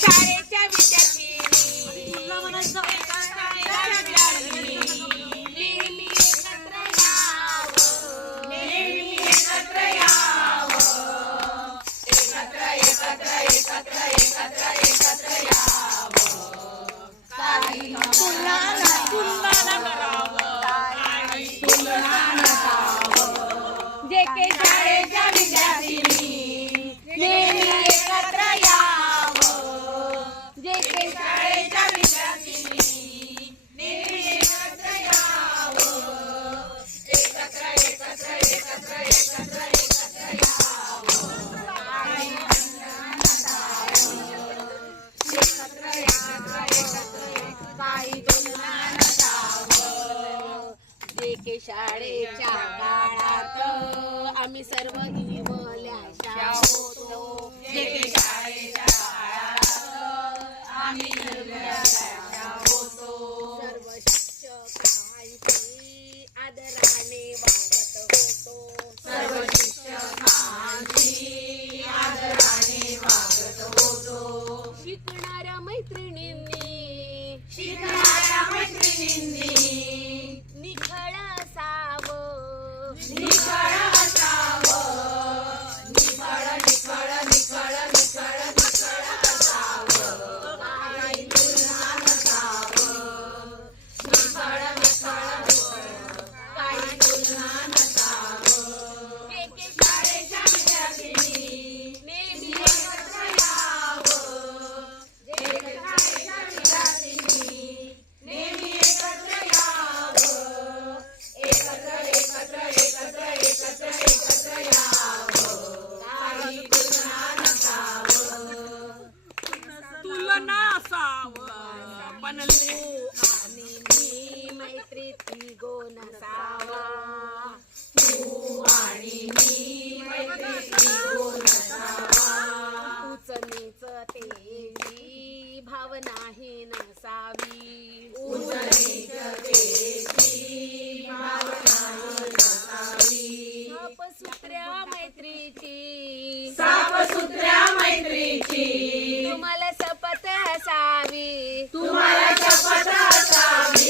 शाळेच्या विद्यार्थी नेहमी एकत्र यावं, एकत्र यावं, काही तुलना करावं, काही तुलना नसावं. जे के शाळेच्या विद्यार्थी नेहमी एकत्र यावं, जे के शाळेच्या विद्यार्थी नेहमी एकत्र यावं, एकत्र यावं, काही काही तुलना नसावं. जे के शाळेच्या काळात आम्ही सर्व इवल्याशा होतो, जे के शाळेच्या काळात आम्ही इवल्याशा होतो. सर्व शिक्षकांची आदराने वागत होतो, सर्व शिक्षकांची आदराने वागत होतो. शिकणाऱ्या मैत्रिणींनी निखळ असावं, निखळ असावं, निखळ असावं, काही तुलना नसावं, निखळ काही तुलना नसावं. एके शाळेच्या विद्यार्थ्यांनी नेहमी एकत्र यावं, एके शाळेच्या विद्यार्थ्यांनी नेहमी एकत्र यावं, एकत्र यावं, काही तुलना नसावं, तुलना असावं. पण तू आणि मी मैत्रीत गो नसावा, तू आणि मी मैत्रीत गो नसावा. उच नीच तेवी भावना ही नसावी, उच नीच तेवी भावना ही नसावी. सापसुत्र्या मैत्रीची तुम्हाला शपथ असावी, तुम्हाला शपथ असावी.